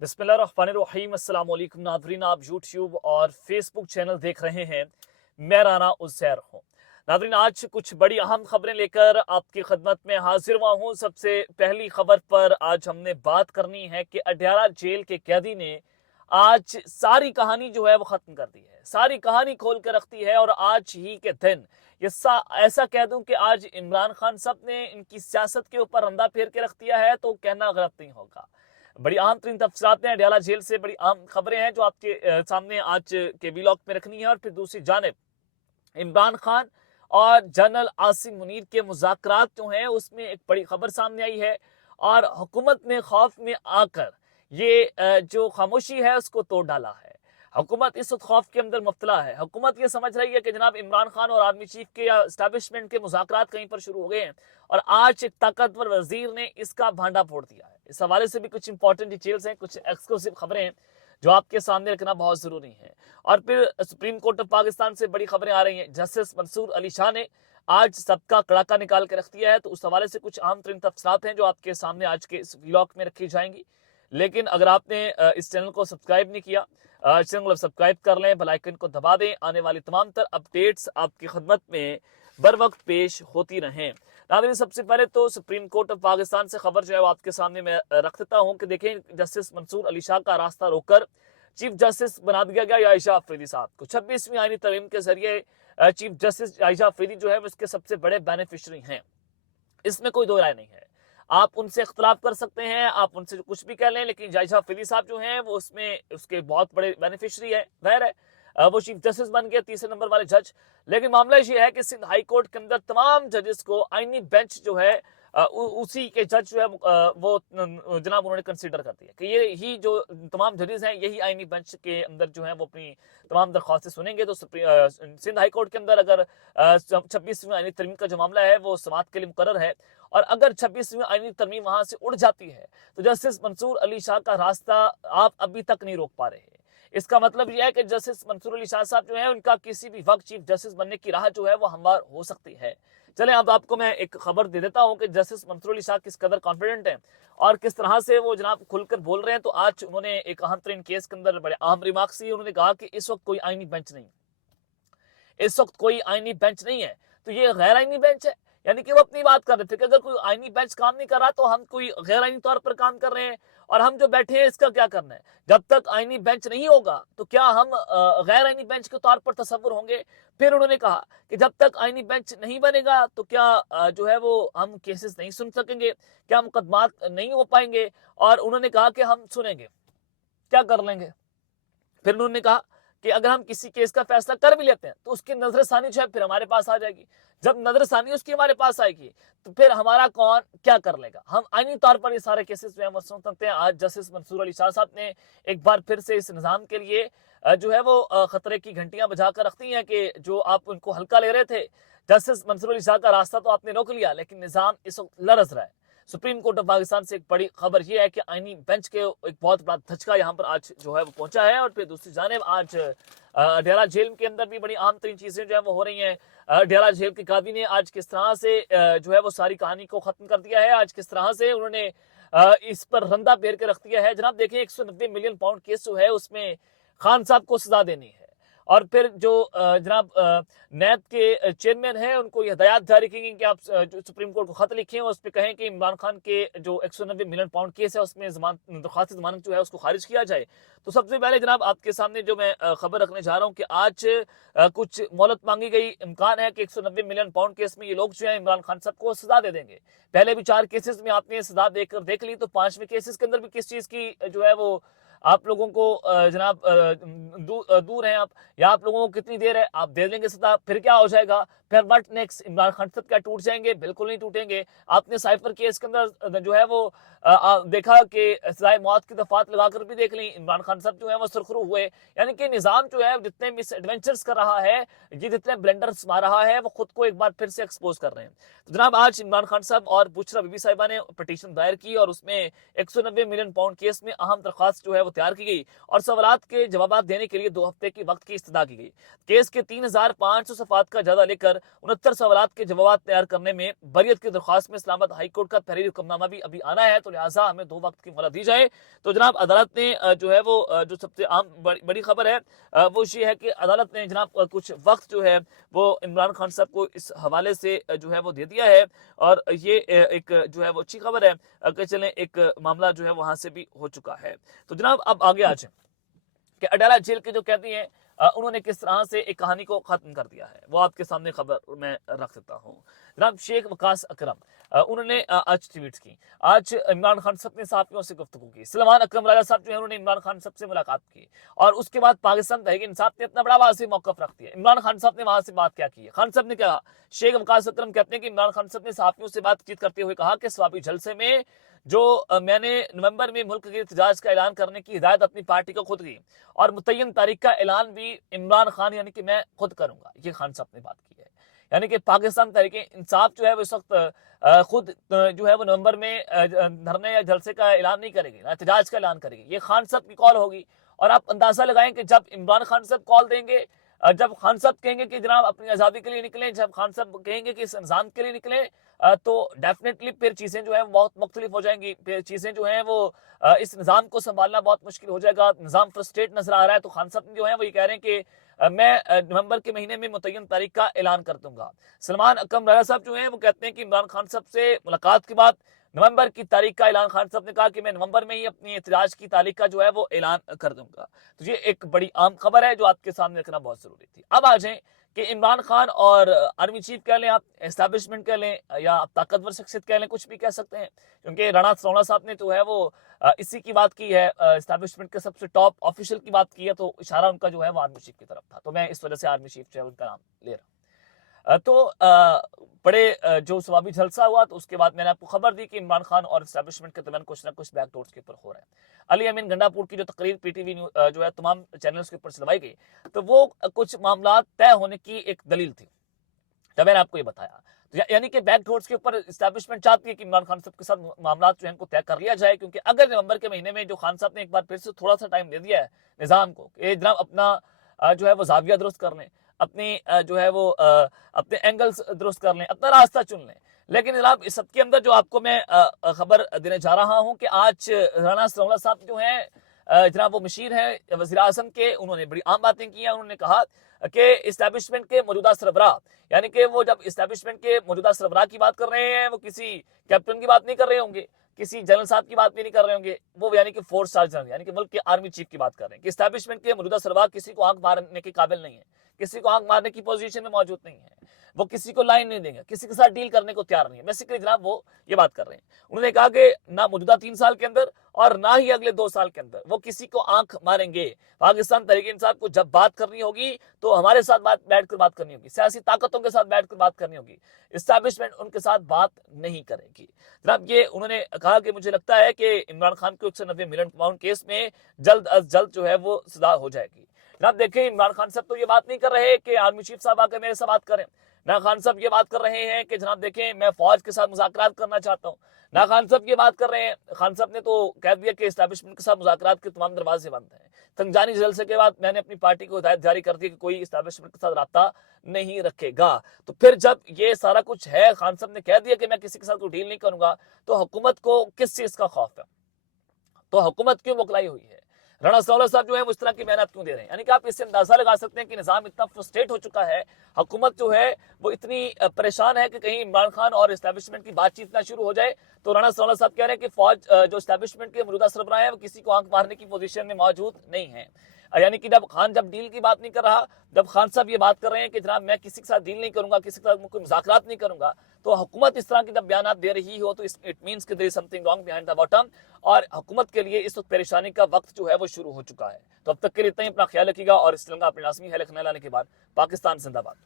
बिस्मिल्लाहिर्रहमानिर्रहीम। अस्सलाम वालेकुम नाज़रीन, आप यूट्यूब और फेसबुक चैनल देख रहे हैं। मैं राना उज़ैर हूँ। नाज़रीन, आज कुछ बड़ी अहम खबरें लेकर आपकी खिदमत में हाजिर हुआ हूँ। सबसे पहली खबर पर आज हमने बात करनी है कि अडयाला जेल के कैदी ने आज सारी कहानी जो है वो ख़त्म कर दी है, सारी कहानी खोल कर रखती है। और आज ही के दिन ऐसा कह दूं कि आज इमरान खान साहब ने इनकी सियासत के ऊपर रंदा फेर के रख दिया है, तो कहना गलत नहीं होगा। बड़ी अहम तरीन तफसीलात हैं, अडयाला जेल से बड़ी अहम खबरें हैं जो आपके सामने आज के व्लॉग में रखनी है। और फिर दूसरी जानिब इमरान खान और जनरल आसिम मुनीर के मुज़ाकरात जो हैं उसमें एक बड़ी खबर सामने आई है। और हुकूमत ने खौफ में आकर ये जो खामोशी है उसको तोड़ डाला है। हुकूमत इस वक्त खौफ के अंदर मुब्तला है। हुकूमत ये समझ रही है कि जनाब इमरान खान और आर्मी चीफ के या एस्टैब्लिशमेंट के मुज़ाकरात कहीं पर शुरू हो गए हैं, और आज एक ताकतवर वजीर ने इसका भांडा फोड़ दिया है। इस हवाले से भी कुछ इंपॉर्टेंट डिटेल्स हैं, कुछ एक्सक्लूसिव खबरें हैं जो आपके सामने रखना बहुत जरूरी है। और फिर सुप्रीम कोर्ट ऑफ पाकिस्तान से बड़ी खबरें आ रही हैं। जस्टिस मंसूर अली शाह ने आज सबका कड़ाका निकाल के रख दिया है, तो उस हवाले से कुछ अहम तरीन तफसीलात हैं जो आपके सामने आज के इस व्लॉग में रखी जाएंगी। लेकिन अगर आपने इस चैनल को सब्सक्राइब नहीं किया, चैनल को सब्सक्राइब कर लें, बेल आइकन को दबा दें। आने वाली तमाम तर अपडेट्स आपकी खिदमत में बर वक्त पेश होती रहें। नाज़रीन, सबसे पहले तो सुप्रीम कोर्ट ऑफ पाकिस्तान से खबर जो है वो आपके सामने मैं रख देता हूँ कि देखें, जस्टिस मंसूर अली शाह का रास्ता रोककर चीफ जस्टिस बना दिया गया आयशा अफरीदी साहब को। 26वीं आईनी तरमीम के जरिए चीफ जस्टिस आयशा अफरीदी जो है वो इसके सबसे बड़े बेनिफिशरी हैं, इसमें कोई दो राय नहीं है। आप उनसे इख्तलाफ कर सकते हैं, आप उनसे कुछ भी कह लें, लेकिन आयशा अफरीदी साहब जो हैं वो उसमें उसके बहुत बड़े बेनिफिशरी है। गैर है वो चीफ जस्टिस बन गए, तीसरे नंबर वाले जज। लेकिन मामला ये है कि सिंध हाई कोर्ट के अंदर तमाम जजेस को आईनी बेंच जो है उसी के जज जो है वो जनाब उन्होंने कंसीडर कर दिया कि ये ही जो तमाम जजेस हैं यही आईनी बेंच के अंदर जो है वो अपनी तमाम दरख्वास्तें सुनेंगे। तो सिंध हाई कोर्ट के अंदर अगर 26वीं आईनी तरमीम का जो मामला है वो समाअत के लिए मुकर्रर है, और अगर 26वीं आईनी तरमीम वहां से उड़ जाती है तो जस्टिस मंसूर अली शाह का रास्ता आप अभी तक नहीं रोक पा रहे हैं। इसका मतलब यह है कि जस्टिस मंसूर अली शाह साहब जो है उनका किसी भी वक्त चीफ जस्टिस बनने की राह जो है वो हमवार हो सकती है। चलें, अब आपको मैं एक खबर दे देता हूं कि जस्टिस मंसूर अली शाह किस कदर कॉन्फिडेंट हैं और किस तरह से वो जनाब खुलकर बोल रहे हैं। तो आज उन्होंने एक अहम तरीन केस के अंदर बड़े अहम रिमार्क्स दिए। उन्होंने कहा कि इस वक्त कोई आईनी बेंच नहीं, इस वक्त कोई आईनी बेंच नहीं है, तो ये गैर आईनी बेंच है। यानी कि वो अपनी बात कर रहे थे कि अगर कोई आईनी बेंच काम नहीं कर रहा तो हम कोई गैर आईनी तौर पर काम कर रहे हैं, और हम जो बैठे हैं इसका क्या करना है। जब तक आईनी बेंच नहीं होगा तो क्या हम गैर आईनी बेंच के तौर पर तस्वुर होंगे। फिर उन्होंने कहा कि जब तक आईनी बेंच नहीं बनेगा तो क्या जो है वो हम केसेस नहीं सुन सकेंगे, क्या मुकदमात नहीं हो पाएंगे। और उन्होंने कहा कि हम सुनेंगे, क्या कर लेंगे। फिर उन्होंने कहा कि अगर हम किसी केस का फैसला कर भी लेते हैं तो उसकी नजरसानी जो है फिर हमारे पास आ जाएगी। जब नजरसानी उसकी हमारे पास आएगी तो फिर हमारा कौन क्या कर लेगा। हम आईनी तौर पर ये सारे केसेस जो है वो सुन सकते हैं। आज जस्टिस मंसूर अली शाह साहब ने एक बार फिर से इस निज़ाम के लिए जो है वो खतरे की घंटियां बजा कर रखती हैं कि जो आप उनको हल्का ले रहे थे, जस्टिस मंसूर अली शाह का रास्ता तो आपने रोक लिया, लेकिन निज़ाम इस वक्त लरज रहा है। सुप्रीम कोर्ट ऑफ पाकिस्तान से एक बड़ी खबर यह है कि आईनी बेंच के एक बहुत बड़ा धचका यहाँ पर आज जो है वो पहुंचा है। और फिर दूसरी जानिब आज अडयाला जेल के अंदर भी बड़ी आम तरीन चीजें जो है वो हो रही हैं। अडयाला जेल के कादी ने आज किस तरह से जो है वो सारी कहानी को खत्म कर दिया है, आज किस तरह से उन्होंने इस पर रंदा फेर के रख दिया है। जनाब देखें, 190 मिलियन पाउंड केस जो है उसमें खान साहब को सजा देनी है, और फिर जो जनाब नैब के चेयरमैन हैं उनको ये हदायत जारी की गई कि आप जो सुप्रीम कोर्ट को खत लिखें और उस पर कहें कि इमरान खान के जो 190 मिलियन पाउंड केस है उसमें दरख्वास्त जमानत जो है उसको खारिज किया जाए। तो सबसे पहले जनाब आपके सामने जो मैं खबर रखने जा रहा हूँ कि आज कुछ मोहलत मांगी गई। इम्कान है कि 190 मिलियन पाउंड केस में ये लोग जो है इमरान खान साहब को सजा दे देंगे। पहले भी 4 केसेस में आपने सजा देख ली, तो 5वें केसेस के अंदर भी किस चीज की जो है वो आप लोगों को जनाब दूर हैं आप, या आप लोगों को कितनी देर है आप दे देंगे सजा, फिर क्या हो जाएगा, फिर व्हाट नेक्स्ट। इमरान खान साहब क्या टूट जाएंगे? बिल्कुल नहीं टूटेंगे। आपने साइफर केस के अंदर जो है वो देखा कि सजाए मौत की दफात लगाकर भी देख ली, इमरान खान साहब जो है वो सुरखरू हुए। यानी कि निजाम जो है जितने मिस एडवेंचर्स कर रहा है, ये जितने ब्लेंडर्स मार रहा है, वो खुद को एक बार फिर से एक्सपोज कर रहे हैं। तो जनाब आज इमरान खान साहब और बुशरा बीबी साहिबा ने पटिशन दायर की और उसमें 190 मिलियन पाउंड केस में अहम दरख्वास्त जो है वो वो तैयार की गई और सवालात के जवाब देने के लिए 2 हफ्ते के वक्त की इस्तदा की गई। केस के 3500 सफ़हात का जायजा लेकर 69 सवालात के जवाब तैयार करने में बरियत की दरख्वास्त में इस्लामाबाद हाई कोर्ट का तहरीरी हुक्मनामा भी अभी आना है, तो लिहाजा हमें 2 वक्त की मोहलत दी जाए। तो जनाब अदालत ने जो है वो जो सबसे आम बड़ी खबर है वो ये है कि अदालत ने जनाब कुछ वक्त जो है वो इमरान खान साहब को इस हवाले से जो है वो दे दिया है और ये एक जो है वो अच्छी खबर है कि चलें एक मामला जो है वहां से भी हो चुका है। तो जनाब अब आगे आ जाए कि अडाला जेल के जो कैदी हैं उन्होंने किस तरह से एक कहानी को खत्म कर दिया है, वो आपके सामने खबर मैं रख देता हूँ। जनाब शेख वकास अकरम उन्होंने आज ट्वीट की। आज इमरान खान साहब ने साथियों से गुफ्तगू की। सलमान अकरम राजा साहब जो है उन्होंने इमरान खान साहब से मुलाकात की और उसके बाद पाकिस्तान तहरीक इंसाफ ने इतना बड़ा वाज़ेह मौक़िफ़ रख दिया। इमरान खान साहब ने वहां से बात क्या की है? खान साहब ने कहा, शेख वकास अकरम कहते हैं कि इमरान खान साहब ने साथियों से बातचीत करते हुए कहा कि स्वाबी जलसे में जो मैंने नवंबर में मुल्क के एहतजाज का ऐलान करने की हिदायत अपनी पार्टी को खुद की और मुतय्यन तारीख का ऐलान भी इमरान खान यानी कि मैं खुद करूंगा, ये खान साहब ने बात की है। यानी कि पाकिस्तान तहरीक इंसाफ जो है वो इस वक्त खुद जो है वो नवंबर में धरने या जलसे का ऐलान नहीं करेगी, एहतजाज का ऐलान करेगी, ये खान साहब की कॉल होगी। और आप अंदाजा लगाएं कि जब इमरान खान साहब कॉल देंगे, जब खान साहब कहेंगे कि जनाब अपनी आज़ादी के लिए निकलें, जब खान साहब कहेंगे कि इस निज़ाम के लिए निकलें, तो डेफिनेटली फिर चीज़ें जो है बहुत मुख्तलिफ हो जाएंगी। फिर चीज़ें जो हैं वो इस निज़ाम को संभालना बहुत मुश्किल हो जाएगा। निज़ाम फ्रस्ट्रेट नजर आ रहा है। तो खान साहब जो है वो ये कह रहे हैं कि मैं नवंबर के महीने में मुतय्यन तारीख का ऐलान कर दूंगा। सलमान अकरम राजा साहब जो हैं वो कहते हैं कि इमरान खान साहब से मुलाकात के बाद नवंबर की तारीख का ऐलान खान साहब ने कहा कि मैं नवंबर में ही अपनी एहतजाज की तारीख का जो है वो ऐलान कर दूंगा। तो ये एक बड़ी आम खबर है जो आपके सामने रखना बहुत जरूरी थी। अब आ जाए कि इमरान खान और आर्मी चीफ कह लें, आप एस्टैब्लिशमेंट कह लें या आप ताकतवर शख्सियत कह लें, कुछ भी कह सकते हैं, क्योंकि राणा सरोना साहब ने जो है वो इसी की बात की है, एस्टैब्लिशमेंट के सबसे टॉप ऑफिशियल की बात की है, तो इशारा उनका जो है वो आर्मी चीफ की तरफ था। तो मैं इस वजह से आर्मी चीफ जो है उनका नाम ले रहा हूँ। तो बड़े जो स्वाबी जलसा हुआ तो उसके बाद मैंने आपको खबर दी कि इमरान खान और एस्टैब्लिशमेंट के दरमियान कुछ ना कुछ बैकडोर्स के ऊपर हो रहा है। अली अमीन गंडापुर की जो तकरीर पीटीवी जो है तमाम चैनल्स के ऊपर चलवाई गई, तो वो कुछ मामला तय होने की एक दलील थी, जब मैंने आपको ये बताया। तो यानी कि बैकडोर्स के ऊपर एस्टैब्लिशमेंट चाहती है कि इमरान खान साहब के साथ मामला जो है इनको तय कर लिया जाए, क्योंकि अगर नवंबर के महीने में जो खान साहब ने एक बार फिर से थोड़ा सा टाइम दे दिया है निज़ाम को कि जनाब अपना जो है वो जाविया दुरुस्त कर लें, अपनी जो है वो अपने एंगल्स दुरुस्त कर लें, अपना रास्ता चुन लें। लेकिन जनाब इस सबके अंदर जो आपको मैं खबर देने जा रहा हूं कि आज राणा सरोला साहब जो हैं जनाब वो मशीर हैं वज़ीर आज़म के, उन्होंने बड़ी आम बातें की हैं। उन्होंने कहा कि इस्टेब्लिशमेंट के मौजूदा सरबराह, यानी कि वो जब इस्टेब्लिशमेंट के मौजूदा सरबराह की बात कर रहे हैं, वो किसी कैप्टन की बात नहीं कर रहे होंगे, किसी जनरल साहब की बात भी नहीं कर रहे होंगे, वो यानी कि 4 स्टार जनरल यानी कि मुल्क के आर्मी चीफ की बात कर रहे हैं कि इस्टेब्लिशमेंट के मौजूदा सरबराह किसी को आंख मारने के काबिल नहीं है, किसी को आंख मारने की पोजीशन में मौजूद नहीं है, वो किसी को लाइन नहीं देंगे, किसी के साथ डील करने को तैयार नहीं है। बेसिकली जनाब वो ये बात कर रहे हैं। उन्होंने कहा कि ना मौजूदा 3 साल के अंदर और ना ही अगले 2 साल के अंदर वो किसी को आंख मारेंगे। पाकिस्तान तहरीक इंसाफ को जब बात करनी होगी तो हमारे साथ बैठकर बात करनी होगी, सियासी ताकतों के साथ बैठकर बात करनी होगी, इस्टेब्लिशमेंट उनके साथ बात नहीं करेगी। जनाब ये उन्होंने कहा कि मुझे लगता है कि इमरान खान के 190 मिलियन पाउंड केस में जल्द अज जल्द जो है वो सजा हो जाएगी। जनाब देखिए इमरान खान साहब तो ये बात नहीं कर रहे कि आर्मी चीफ साहब आकर मेरे से बात करें, ना खान साहब ये बात कर रहे हैं कि जनाब देखें मैं फौज के साथ मुज़ाकरात करना चाहता हूँ, ना खान साहब ये बात कर रहे हैं। खान साहब ने तो कह दिया कि एस्टैब्लिशमेंट के साथ मुज़ाकरात के तमाम दरवाजे बंद हैं। तंगजानी जलसे के बाद मैंने अपनी पार्टी को हिदायत जारी कर दी कि कोई एस्टैब्लिशमेंट के साथ राब्ता नहीं रखेगा। तो फिर जब ये सारा कुछ है, खान साहब ने कह दिया कि मैं किसी के साथ कोई डील नहीं करूंगा, तो हुकूमत को किस चीज का खौफ है? तो हुकूमत क्यों मुकलाई हुई है? राणा सरोला साहब जो है वो इस तरह की मेहनत क्यों दे रहे हैं? यानी कि आप इससे अंदाजा लगा सकते हैं कि निजाम इतना फ्रस्ट्रेट हो चुका है, हुकूमत जो है वो इतनी परेशान है कि कहीं इमरान खान और एस्टैब्लिशमेंट की बातचीत ना शुरू हो जाए। तो राणा सरोला साहब कह रहे हैं कि फौज जो एस्टैब्लिशमेंट के मौजूदा सरबराह है वो किसी को आंख मारने की पोजीशन में मौजूद नहीं है। यानी कि जब खान जब डील की बात नहीं कर रहा, जब खान साहब ये बात कर रहे हैं कि जनाब मैं किसी के साथ डील नहीं करूंगा, किसी के साथ कोई मुज़ाकरात नहीं करूंगा, तो हुकूमत इस तरह की जब बयान दे रही हो तो इट मीन्स कि there is something wrong behind the bottom, और हुकूमत के लिए इस वक्त परेशानी का वक्त जो है वो शुरू हो चुका है। तो अब तक के लिए इतना ही, अपना ख्याल रखिएगा और इस तिरंगा अपने लाजमी है लिखने लाने के बाद। पाकिस्तान जिंदाबाद।